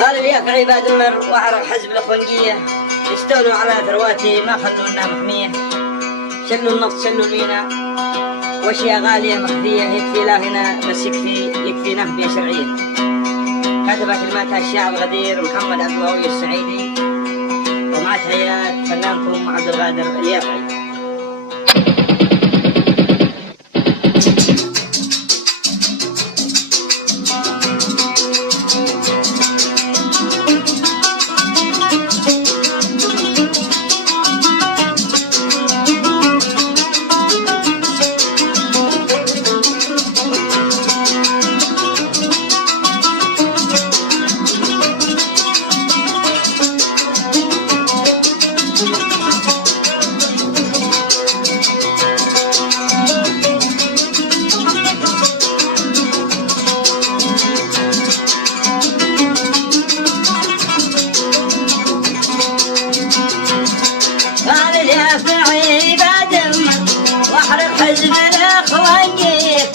قال اليافعي بعد مر وعرف حزب الأخوانجية استولوا على ثرواتي ما خلونا محمية. شلوا النفط شلوا المينا واشياء غالية مخفية يكفي لا هنا بس يكفي نهبية شرعية. كتبت الماتها الشاعر الغدير محمد عبد القوي السعيدي ومع تحيات فنانكم عبد القادر اليافعي. حزب الأخوانجية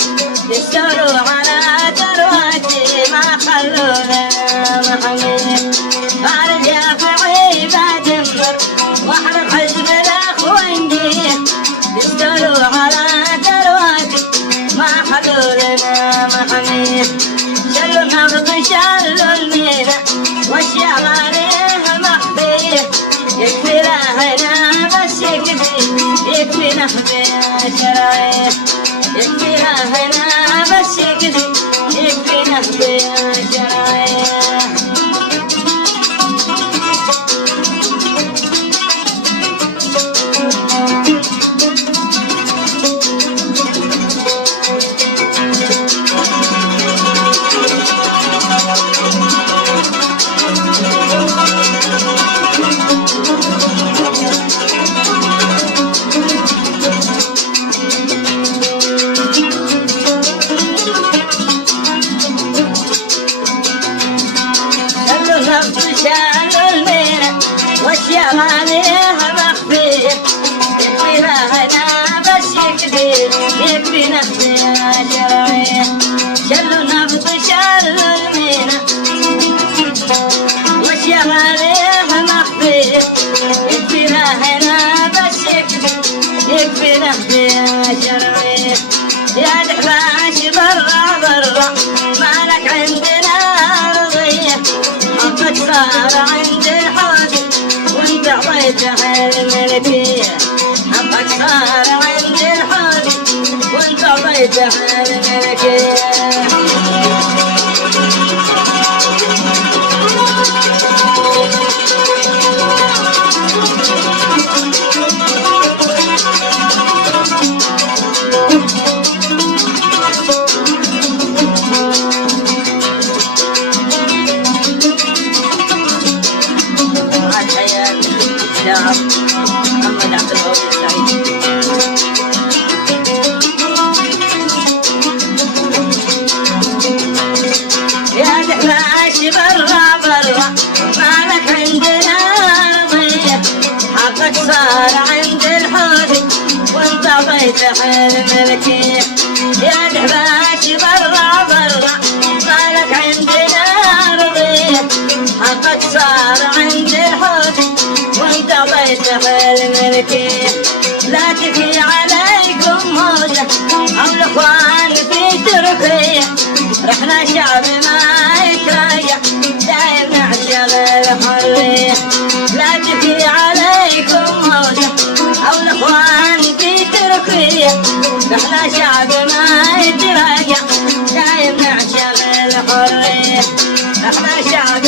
يستولوا على ثرواتي ما خلونا محمية. قال اليافعي بعد مر واحرق حزب الأخوانجية يستولوا على ثرواتي ما خلونا محمية. شلوا النفط شلوا المينا واشياء غالية مخفية يكفي لهنا بس يكفي نهبية شرعية. يكفي لهنا بس يكفي نهبية شرعية. شالوا المينا واشياء غالية مخفية يكفي لهنا بس يكفي نهبية شرعية. شلوا النفط شالوا المينا واشياء غالية مخفية يكفي لهنا بس يكفي نهبية شرعية. يا دحباش برا برا مالك عندنا رضية حقك صار عند الحوض وانت عطيتها الملكية. حقك صار عند الحوض وانت عطيتها الملكية. محمد عبد القوي السعيدي. يا دحباش برا برا مالك عندنا رضية حقك صار عند الحوض وانت عطيته الملكية. يا دحباش برا برا مالك عندنا رضية حقك صار عند الحوض وانت عطيته الملكية. لا تكفي عليكم موجة او الاخوان في تركيا رحنا شعب ما يتراجع دايم نعشق الحرية. لا تكفي عليكم موجة او الاخوان في تركيا رحنا شعب ما يتراجع دايم نعشق الحرية. رحنا شعب